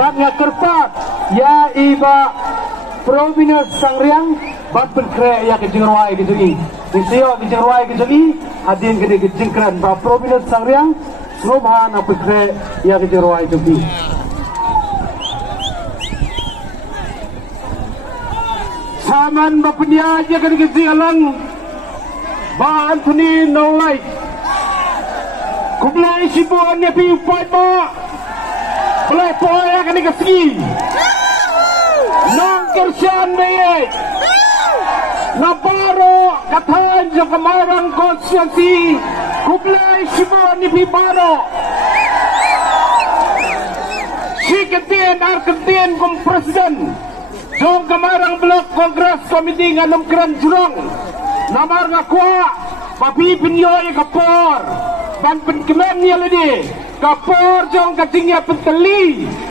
Bat nga kerpat ya iba province Sangriang bat berkre ya kejengruai gitu i. Disio kejengruai gitu i adin gede kejengkran ba province Sangriang rumah na berkre ya kejengruai gitu i. Saman bapunya aja kan kejalan ba Anthony Nolai. Kublai sibuan ya pi upai ba. Boleh poin akan dikasih. Nong kerjaan baik. Naparo katakan jika marang konstitusi kublai sibuan ni pibaro. Si ketien arketien kum presiden. Jong kamarang blok kongres komiti nganam keran jurang. Namar ngakwa papi penyoy kapor. Ban penkemen ni alade. Kapor jong katingnya penteli.